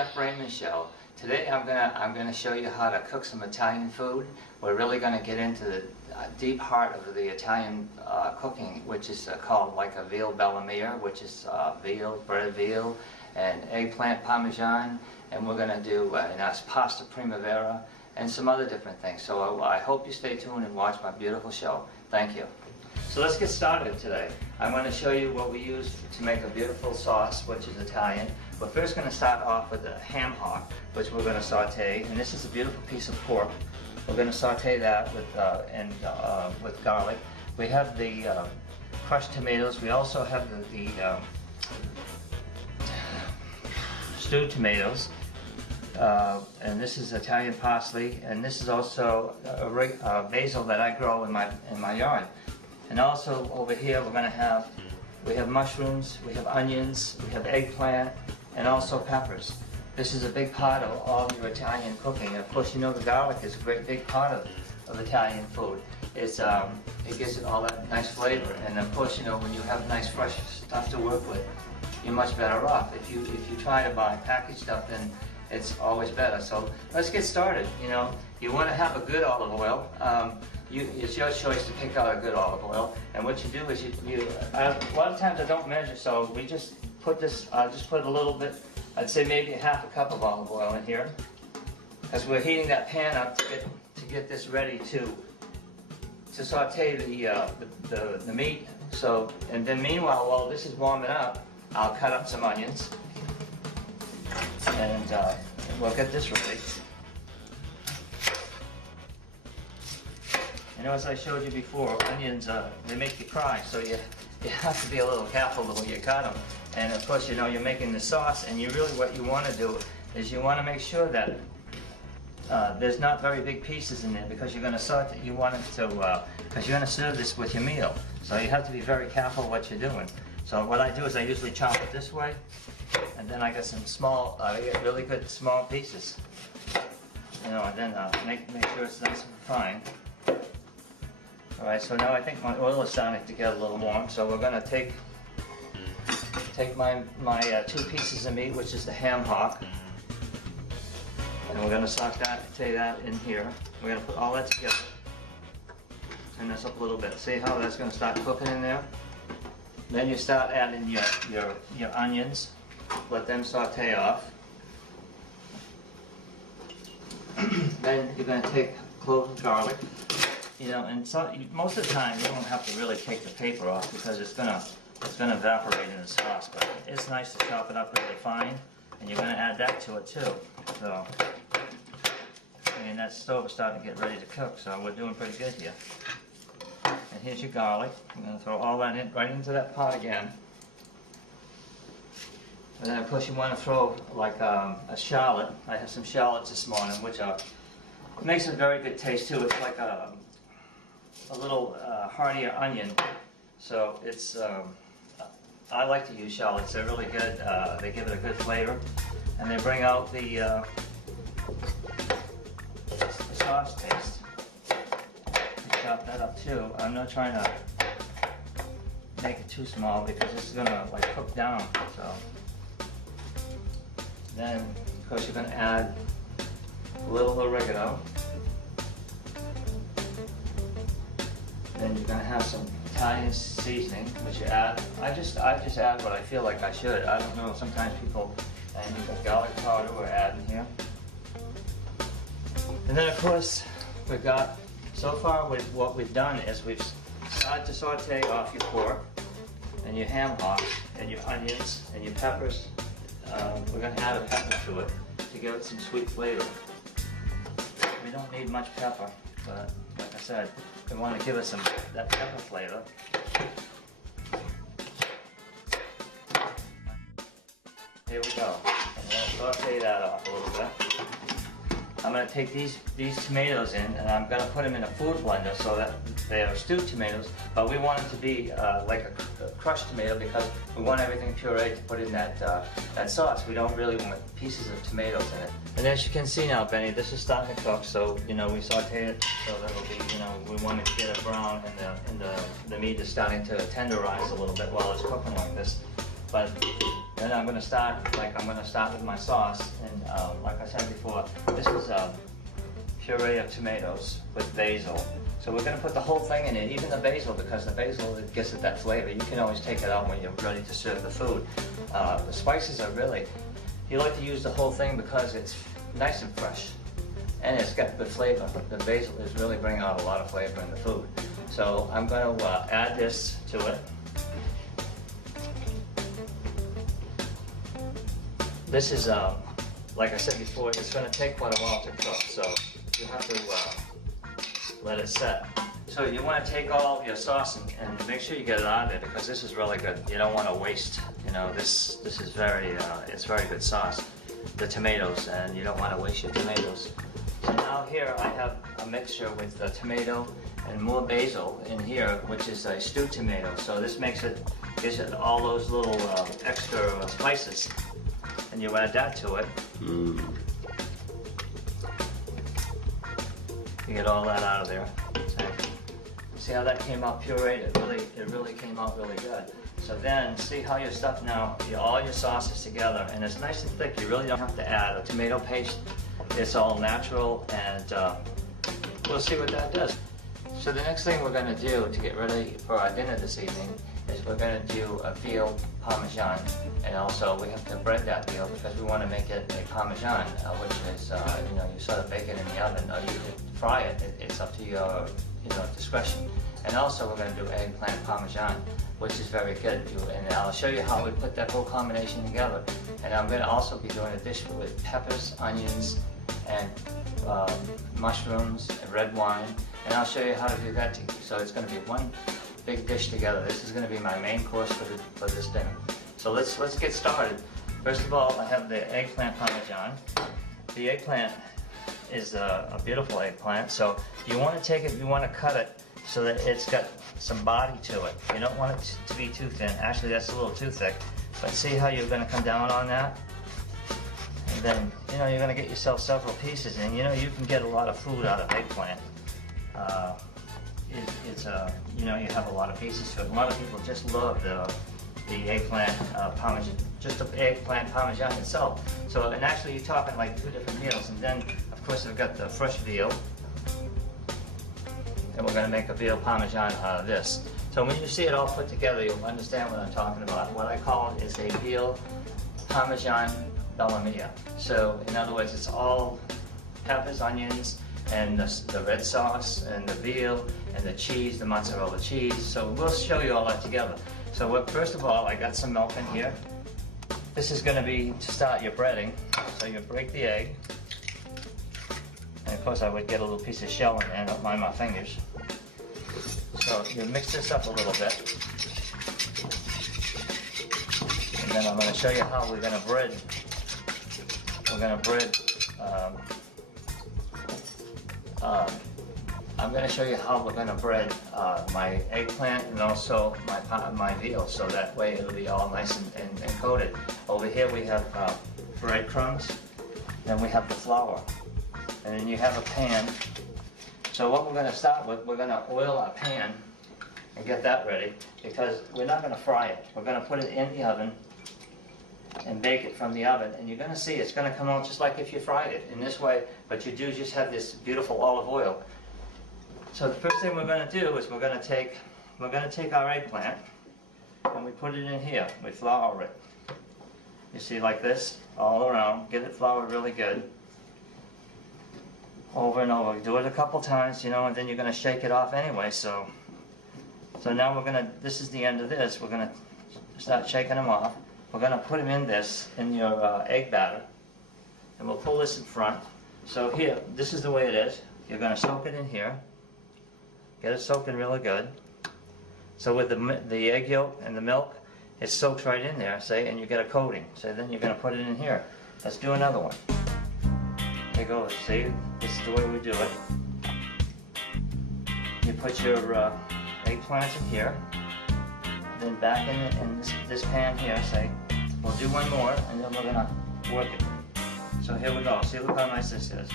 Chef Raymond show. Today I'm gonna show you how to cook some Italian food. We're really gonna get into the deep heart of the Italian cooking, which is called like a veal bellamere, which is veal, breaded veal, and eggplant parmesan, and we're gonna do a nice pasta primavera and some other different things. So I hope you stay tuned and watch my beautiful show. Thank you. So let's get started today. I'm going to show you what we use to make a beautiful sauce, which is Italian. We're first going to start off with the ham hock, which we're going to saute, and this is a beautiful piece of pork. We're going to saute that with garlic. We have the crushed tomatoes. We also have the stewed tomatoes, and this is Italian parsley, and this is also a basil that I grow in my yard. And also over here we have mushrooms, we have onions, we have eggplant, and also peppers. This is a big part of all your Italian cooking. Of course, you know the garlic is a great big part of Italian food. It gives it all that nice flavor, and of course, you know, when you have nice fresh stuff to work with, you're much better off. If you try to buy packaged stuff, then it's always better. So let's get started. You know, you want to have a good olive oil. It's your choice to pick out a good olive oil, and what you do is a lot of times I don't measure, so we just put this, just put a little bit, I'd say maybe half a cup of olive oil in here, because we're heating that pan up to get this ready to saute the meat. So, and then meanwhile, while this is warming up, I'll cut up some onions, and we'll get this ready. You know, as I showed you before, onions, they make you cry, so you have to be a little careful when you cut them. And of course, you know, you're making the sauce, and what you want to do is you want to make sure that there's not very big pieces in there, because you're going to saute, because you're going to serve this with your meal. So you have to be very careful what you're doing. So what I do is I usually chop it this way, and then I get some small, I get really good small pieces. You know, and then make sure it's nice and fine. Alright, so now I think my oil is starting to get a little warm, so we're going to take my two pieces of meat, which is the ham hock, and we're going to saute that in here. We're going to put all that together. Turn this up a little bit. See how that's going to start cooking in there? Then you start adding your onions. Let them saute off. Then you're going to take cloves of garlic. You know, and so most of the time you don't have to really take the paper off, because it's gonna evaporate in the sauce. But it's nice to chop it up really fine, and you're gonna add that to it too. So, I mean, that stove is starting to get ready to cook, so we're doing pretty good here. And here's your garlic. I'm gonna throw all that in right into that pot again. And then of course you want to throw like a shallot. I have some shallots this morning, which makes a very good taste too. It's like a little heartier onion, so it's I like to use shallots. They're really good. They give it a good flavor, and they bring out the sauce taste. Chop that up too. I'm not trying to make it too small, because this is gonna like cook down. So then of course you're gonna add a little oregano. Then you're gonna have some Italian seasoning, which you add. I just add what I feel like I should. I don't know. Sometimes people, and you've got garlic powder we're adding here. And then of course we've got, so far what we've done is we've started to saute off your pork and your ham hock and your onions and your peppers. We're gonna add a pepper to it to give it some sweet flavor. We don't need much pepper, but like I said, we want to give it that pepper flavor. Here we go. I'm going to saute that off a little bit. I'm going to take these tomatoes in, and I'm going to put them in a food blender so that they are stewed tomatoes, but we want them to be like a crushed tomato, because we want everything pureed to put in that sauce. We don't really want pieces of tomatoes in it. And as you can see now, Benny, this is starting to cook, so you know, we saute it so that'll be, you know, we want to get it brown, and the meat is starting to tenderize a little bit while it's cooking like this. But Then I'm gonna start with my sauce, and like I said before, this was a puree of tomatoes with basil. So we're gonna put the whole thing in it, even the basil, because the basil, it gives it that flavor. You can always take it out when you're ready to serve the food. The spices are really, you like to use the whole thing because it's nice and fresh, and it's got good flavor. The basil is really bringing out a lot of flavor in the food. So I'm gonna add this to it. This is, like I said before, it's gonna take quite a while to cook, so you have to let it set. So you want to take all of your sauce and make sure you get it out of there, because this is really good. You don't want to waste, you know, this is very, it's very good sauce, the tomatoes, and you don't want to waste your tomatoes. So now here I have a mixture with the tomato and more basil in here, which is a stewed tomato. So this gives it all those little extra spices, and you add that to it. You get all that out of there. See how that came out pureed? It really came out really good. So then, see how your stuff now, all your sauce is together, and it's nice and thick. You really don't have to add a tomato paste. It's all natural, and we'll see what that does. So the next thing we're going to do to get ready for our dinner this evening is we're going to do a veal parmesan, and also we have to bread that veal because we want to make it a parmesan, which is you know, you sort of bake it in the oven, or you could fry it. It's up to your discretion. And also we're going to do eggplant parmesan, which is very good. And I'll show you how we put that whole combination together. And I'm going to also be doing a dish with peppers, onions, and mushrooms, and red wine. And I'll show you how to do that too. So it's going to be one big dish together. This is going to be my main course for this dinner. So let's get started. First of all, I have the eggplant parmesan. The eggplant is a beautiful eggplant. So you want to take it, you want to cut it so that it's got some body to it. You don't want it to be too thin. Actually, that's a little too thick. But see how you're going to come down on that? And then, you know, you're going to get yourself several pieces, and you know, you can get a lot of food out of eggplant. You know, you have a lot of pieces to it. A lot of people just love the eggplant parmesan, just the eggplant parmesan itself. So, and actually you're talking like 2 different meals. And then, of course, I've got the fresh veal, and we're going to make a veal parmesan out of this. So when you see it all put together, you'll understand what I'm talking about. What I call it is a veal parmesan bella mia. So, in other words, it's all peppers, onions, and the red sauce, and the veal, and the cheese, the mozzarella cheese. So we'll show you all that together. So first of all, I got some milk in here. This is going to be to start your breading. So you break the egg. And of course I would get a little piece of shell in there, don't mind my fingers. So you mix this up a little bit. And then I'm going to show you how we're going to bread. I'm going to show you how we're going to bread my eggplant and also my veal, so that way it'll be all nice and coated. Over here we have breadcrumbs, then we have the flour, and then you have a pan. So what we're going to start with, we're going to oil our pan and get that ready, because we're not going to fry it. We're going to put it in the oven and bake it from the oven, and you're going to see it's going to come out just like if you fried it in this way, but you do just have this beautiful olive oil. So the first thing we're going to do is we're going to take our eggplant and we put it in here. We flour it. You see, like this, all around. Get it floured really good. Over and over. Do it a couple times, you know, and then you're going to shake it off anyway. So now we're going to, this is the end of this. We're going to start shaking them off. We're going to put them in your egg batter, and we'll pull this in front. So here, this is the way it is. You're going to soak it in here. Get it soaking really good. So with the egg yolk and the milk, it soaks right in there, say, and you get a coating. So then you're going to put it in here. Let's do another one. Here goes. See, this is the way we do it. You put your eggplant in here, then back in this pan here, say. We'll do one more, and then we're going to work it. So here we go. See, look how nice this is.